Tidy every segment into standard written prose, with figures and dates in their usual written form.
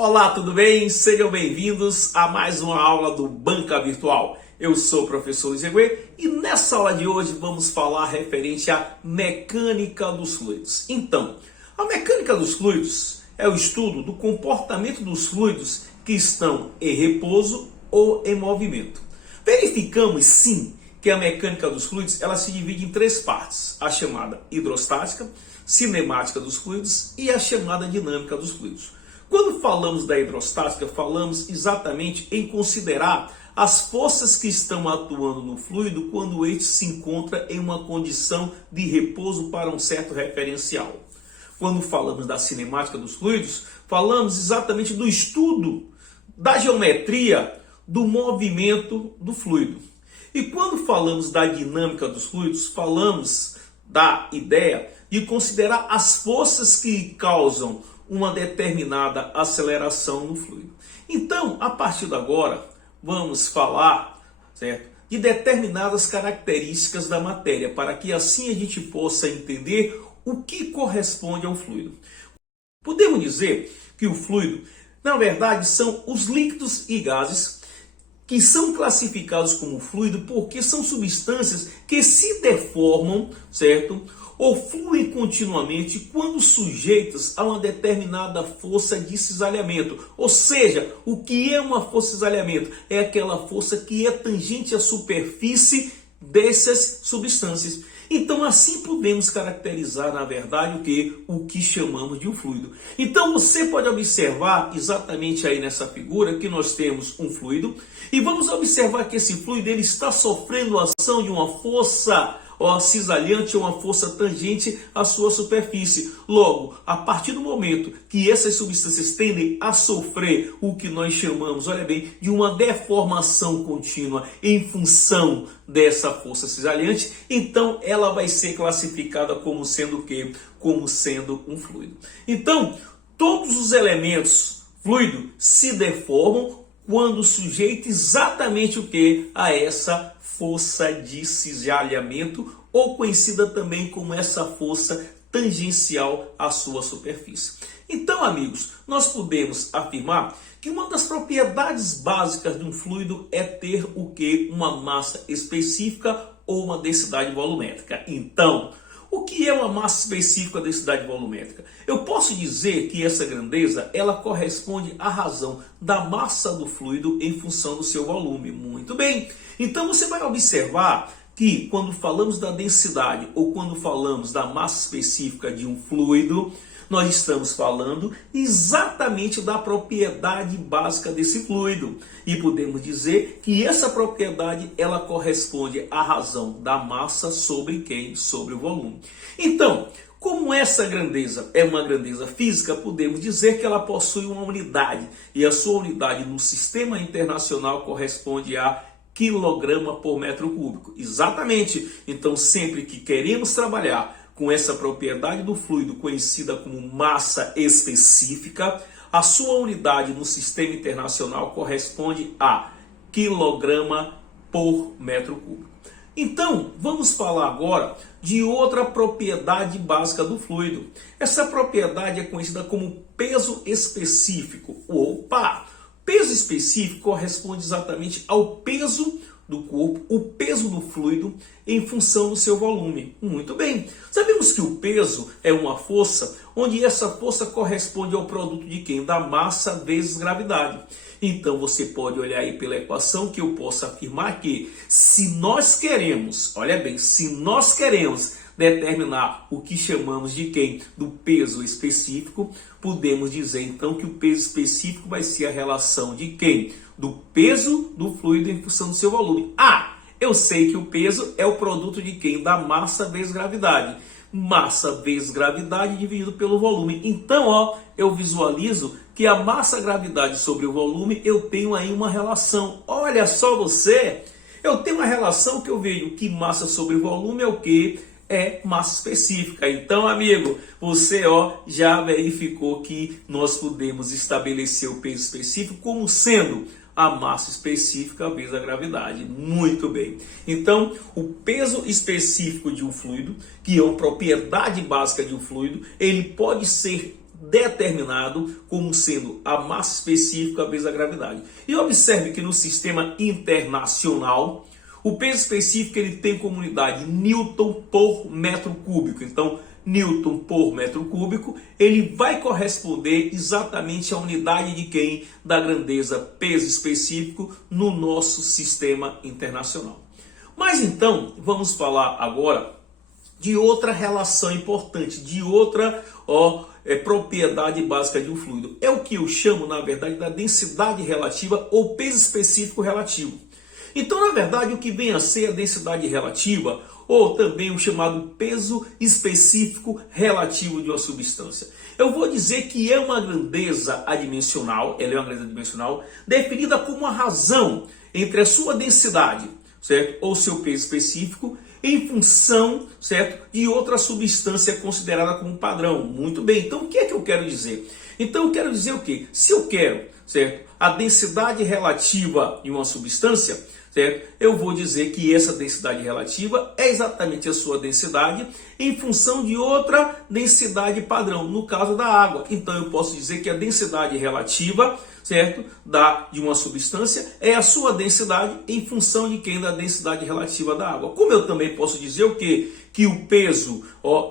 Olá, tudo bem? Sejam bem-vindos a mais uma aula do Banca Virtual. Eu sou o professor Luiz Eguê e nessa aula de hoje vamos falar referente à mecânica dos fluidos. Então, a mecânica dos fluidos é o estudo do comportamento dos fluidos que estão em repouso ou em movimento. Verificamos, sim, que a mecânica dos fluidos ela se divide em três partes: a chamada hidrostática, cinemática dos fluidos e a chamada dinâmica dos fluidos. Quando falamos da hidrostática, falamos exatamente em considerar as forças que estão atuando no fluido quando este se encontra em uma condição de repouso para um certo referencial. Quando falamos da cinemática dos fluidos, falamos exatamente do estudo da geometria do movimento do fluido. E quando falamos da dinâmica dos fluidos, falamos da ideia de considerar as forças que causam uma determinada aceleração no fluido. Então, a partir de agora, vamos falar, certo, de determinadas características da matéria, para que assim a gente possa entender o que corresponde ao fluido. Podemos dizer que o fluido, na verdade, são os líquidos e gases que são classificados como fluido porque são substâncias que se deformam, certo? Ou fluem continuamente quando sujeitas a uma determinada força de cisalhamento. Ou seja, o que é uma força de cisalhamento? É aquela força que é tangente à superfície dessas substâncias. Então assim podemos caracterizar, na verdade, o que chamamos de um fluido. Então você pode observar exatamente aí nessa figura que nós temos um fluido e vamos observar que esse fluido ele está sofrendo a ação de uma força cisalhante ou uma força tangente à sua superfície. Logo, a partir do momento que essas substâncias tendem a sofrer o que nós chamamos, olha bem, de uma deformação contínua em função dessa força cisalhante, então ela vai ser classificada como sendo o quê? Como sendo um fluido. Então, todos os elementos fluido se deformam quando sujeito exatamente o que? A essa força de cisalhamento, ou conhecida também como essa força tangencial à sua superfície. Então, amigos, nós podemos afirmar que uma das propriedades básicas de um fluido é ter o que? Uma massa específica ou uma densidade volumétrica. Então, o que é uma massa específica, densidade volumétrica? Eu posso dizer que essa grandeza ela corresponde à razão da massa do fluido em função do seu volume. Muito bem. Então você vai observar que quando falamos da densidade ou quando falamos da massa específica de um fluido, nós estamos falando exatamente da propriedade básica desse fluido. E podemos dizer que essa propriedade ela corresponde à razão da massa sobre quem? Sobre o volume. Então, como essa grandeza é uma grandeza física, podemos dizer que ela possui uma unidade. E a sua unidade no sistema internacional corresponde a quilograma por metro cúbico. Exatamente. Então, sempre que queremos trabalhar com essa propriedade do fluido conhecida como massa específica, a sua unidade no sistema internacional corresponde a quilograma por metro cúbico. Então, vamos falar agora de outra propriedade básica do fluido. Essa propriedade é conhecida como peso específico. Opa! Peso específico corresponde exatamente ao peso do corpo, o peso do fluido em função do seu volume. Muito bem. Sabemos que o peso é uma força, onde essa força corresponde ao produto de quem? Da massa vezes gravidade. Então você pode olhar aí pela equação que eu posso afirmar que se nós queremos, olha bem, se nós queremos determinar o que chamamos de quem? Do peso específico, podemos dizer então que o peso específico vai ser a relação de quem? Do peso do fluido em função do seu volume. Eu sei que o peso é o produto de quem? Da massa vezes gravidade. Massa vezes gravidade dividido pelo volume. Então, eu visualizo que a massa-gravidade sobre o volume, eu tenho aí uma relação. Olha só você, eu tenho uma relação que eu vejo que massa sobre volume é o quê? É massa específica. Então, amigo, você já verificou que nós podemos estabelecer o peso específico como sendo a massa específica vezes a gravidade. Muito bem. Então, o peso específico de um fluido, que é uma propriedade básica de um fluido, ele pode ser determinado como sendo a massa específica vezes a gravidade. E observe que no sistema internacional, o peso específico ele tem como unidade Newton por metro cúbico. Então, Newton por metro cúbico, ele vai corresponder exatamente à unidade de quem? Da grandeza peso específico no nosso sistema internacional. Mas então, vamos falar agora de outra relação importante, de outra propriedade básica de um fluido. É o que eu chamo, na verdade, da densidade relativa ou peso específico relativo. Então, na verdade, o que vem a ser a densidade relativa, ou também o chamado peso específico relativo de uma substância. Eu vou dizer que é uma grandeza adimensional, ela é uma grandeza adimensional, definida como a razão entre a sua densidade, certo? Ou seu peso específico, em função, certo? De outra substância considerada como padrão. Muito bem, então o que é que eu quero dizer? Então eu quero dizer o quê? Se eu quero, certo? A densidade relativa de uma substância, certo? Eu vou dizer que essa densidade relativa é exatamente a sua densidade em função de outra densidade padrão, no caso da água. Então eu posso dizer que a densidade relativa, certo, de uma substância é a sua densidade em função de quem? Da densidade relativa da água. Como eu também posso dizer o quê? Que o peso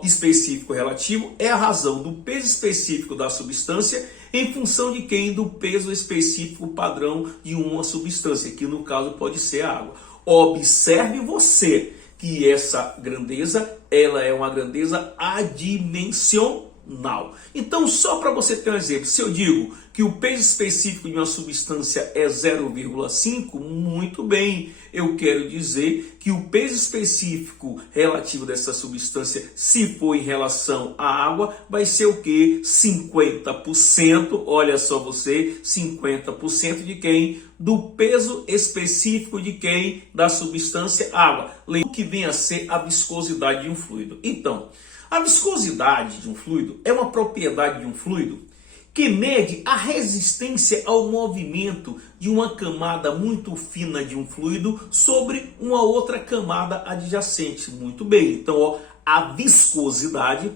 específico relativo é a razão do peso específico da substância em função de quem? Do peso específico padrão de uma substância, que no caso pode ser a água. Observe você que essa grandeza, ela é uma grandeza adimensional. Então, só para você ter um exemplo, se eu digo que o peso específico de uma substância é 0,5, muito bem, eu quero dizer que o peso específico relativo dessa substância, se for em relação à água, vai ser o que? 50%, olha só você, 50% de quem? Do peso específico de quem? Da substância água. O que vem a ser a viscosidade de um fluido. Então, a viscosidade de um fluido é uma propriedade de um fluido que mede a resistência ao movimento de uma camada muito fina de um fluido sobre uma outra camada adjacente. Muito bem, então a viscosidade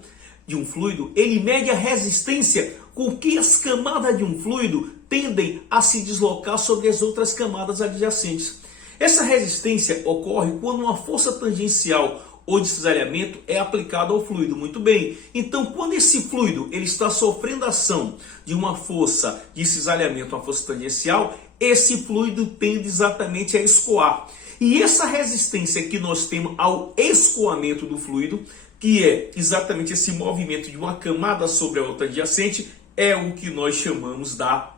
de um fluido, ele mede a resistência com que as camadas de um fluido tendem a se deslocar sobre as outras camadas adjacentes. Essa resistência ocorre quando uma força tangencial ou de cisalhamento é aplicado ao fluido. Muito bem, então quando esse fluido ele está sofrendo ação de uma força de cisalhamento, uma força tangencial, esse fluido tende exatamente a escoar. E essa resistência que nós temos ao escoamento do fluido, que é exatamente esse movimento de uma camada sobre a outra adjacente, é o que nós chamamos da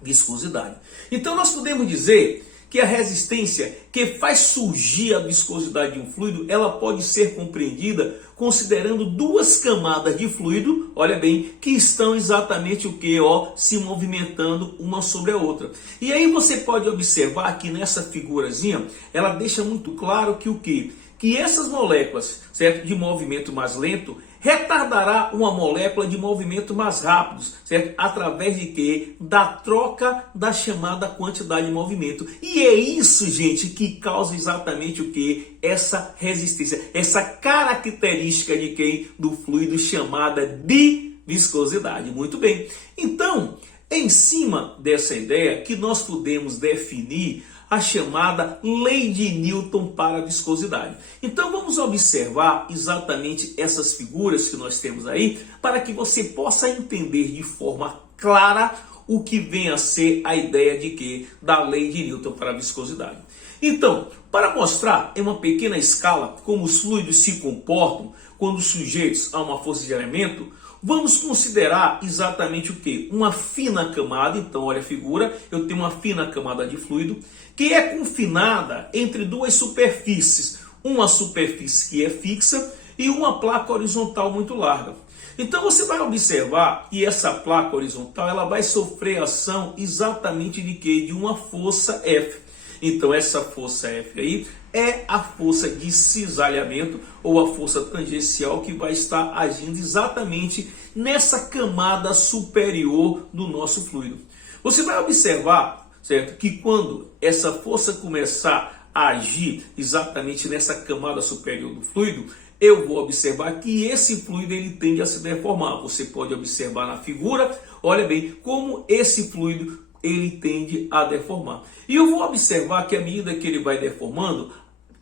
viscosidade. Então nós podemos dizer que a resistência que faz surgir a viscosidade de um fluido, ela pode ser compreendida considerando duas camadas de fluido, olha bem, que estão exatamente o que? Se movimentando uma sobre a outra. E aí você pode observar aqui nessa figurazinha, ela deixa muito claro que o quê? Que essas moléculas, certo, de movimento mais lento retardará uma molécula de movimento mais rápido, certo? Através de quê? Da troca da chamada quantidade de movimento. E é isso, gente, que causa exatamente o quê? Essa resistência, essa característica de quem? Do fluido chamada de viscosidade. Muito bem. Então, em cima dessa ideia que nós podemos definir a chamada lei de Newton para a viscosidade. Então vamos observar exatamente essas figuras que nós temos aí, para que você possa entender de forma clara o que vem a ser a ideia de quê? Da lei de Newton para a viscosidade. Então, para mostrar em uma pequena escala como os fluidos se comportam quando sujeitos a uma força de elemento, vamos considerar exatamente o que? Uma fina camada. Então olha a figura, eu tenho uma fina camada de fluido que é confinada entre duas superfícies, uma superfície que é fixa e uma placa horizontal muito larga. Então você vai observar que essa placa horizontal ela vai sofrer ação exatamente de quê? De uma força F. Então essa força F aí é a força de cisalhamento ou a força tangencial que vai estar agindo exatamente nessa camada superior do nosso fluido. Você vai observar, certo, que quando essa força começar a agir exatamente nessa camada superior do fluido, eu vou observar que esse fluido ele tende a se deformar. Você pode observar na figura, olha bem, como esse fluido ele tende a deformar. E eu vou observar que à medida que ele vai deformando,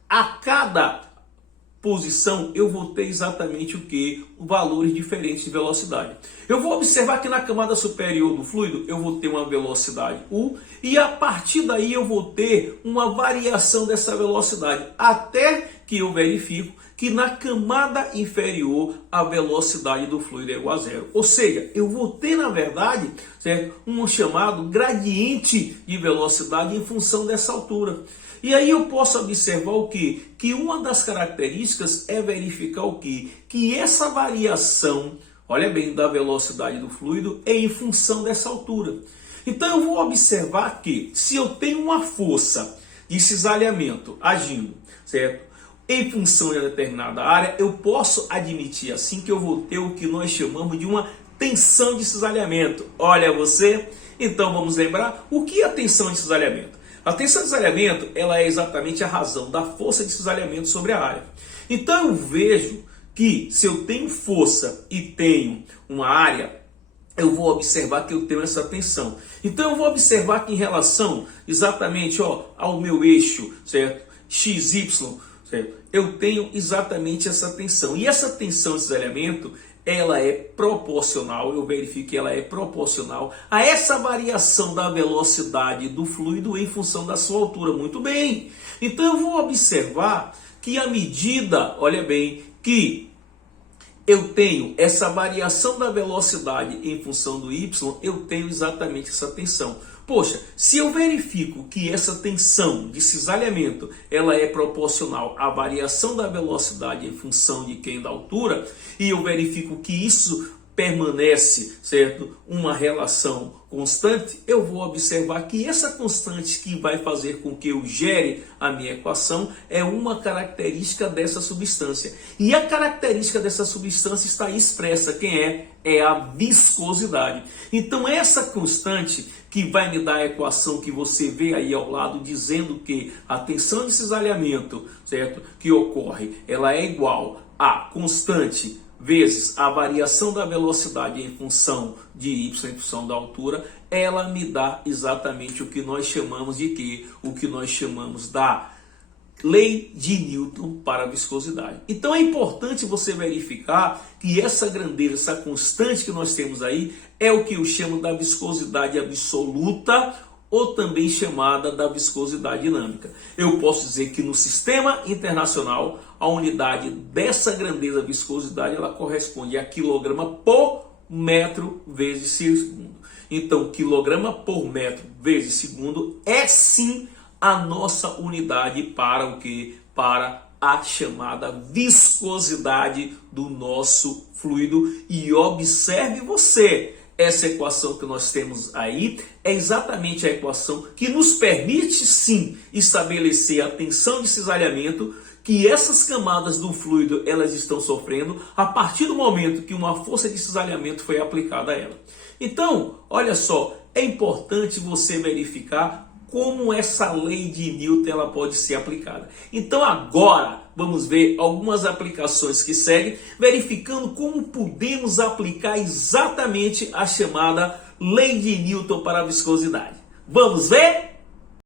a cada posição eu vou ter exatamente o que? Valores diferentes de velocidade. Eu vou observar que na camada superior do fluido eu vou ter uma velocidade U e a partir daí eu vou ter uma variação dessa velocidade até que eu verifico que na camada inferior a velocidade do fluido é igual a zero. Ou seja, eu vou ter na verdade, certo, um chamado gradiente de velocidade em função dessa altura. E aí eu posso observar o quê? Que uma das características é verificar o quê? Que essa variação, olha bem, da velocidade do fluido é em função dessa altura. Então eu vou observar que se eu tenho uma força de cisalhamento agindo, certo? Em função de uma determinada área, eu posso admitir assim que eu vou ter o que nós chamamos de uma tensão de cisalhamento. Olha você, então vamos lembrar o que é a tensão de cisalhamento. A tensão de cisalhamento ela é exatamente a razão da força de cisalhamento sobre a área. Então eu vejo que se eu tenho força e tenho uma área, eu vou observar que eu tenho essa tensão. Então eu vou observar que em relação exatamente ao meu eixo, certo? XY, certo? Eu tenho exatamente essa tensão. E essa tensão de cisalhamento ela é proporcional, eu verifico que ela é proporcional a essa variação da velocidade do fluido em função da sua altura. Muito bem, então eu vou observar que à medida, olha bem, que eu tenho essa variação da velocidade em função do y, eu tenho exatamente essa tensão. Poxa, se eu verifico que essa tensão de cisalhamento ela é proporcional à variação da velocidade em função de quem da altura, e eu verifico que isso permanece, certo, uma relação constante, eu vou observar que essa constante que vai fazer com que eu gere a minha equação é uma característica dessa substância. E a característica dessa substância está aí expressa. Quem é? É a viscosidade. Então essa constante que vai me dar a equação que você vê aí ao lado, dizendo que a tensão de cisalhamento, certo, que ocorre, ela é igual a constante vezes a variação da velocidade em função de y em função da altura, ela me dá exatamente o que nós chamamos de quê? O que nós chamamos da lei de Newton para a viscosidade. Então é importante você verificar que essa grandeza, essa constante que nós temos aí, é o que eu chamo da viscosidade absoluta, ou também chamada da viscosidade dinâmica. Eu posso dizer que no sistema internacional, a unidade dessa grandeza viscosidade, ela corresponde a quilograma por metro vezes segundo. Então, quilograma por metro vezes segundo é sim a nossa unidade para o quê? Para a chamada viscosidade do nosso fluido. E observe você, essa equação que nós temos aí é exatamente a equação que nos permite sim estabelecer a tensão de cisalhamento que essas camadas do fluido elas estão sofrendo a partir do momento que uma força de cisalhamento foi aplicada a ela. Então, olha só, é importante você verificar como essa lei de Newton ela pode ser aplicada. Então agora vamos ver algumas aplicações que seguem, verificando como podemos aplicar exatamente a chamada lei de Newton para a viscosidade. Vamos ver?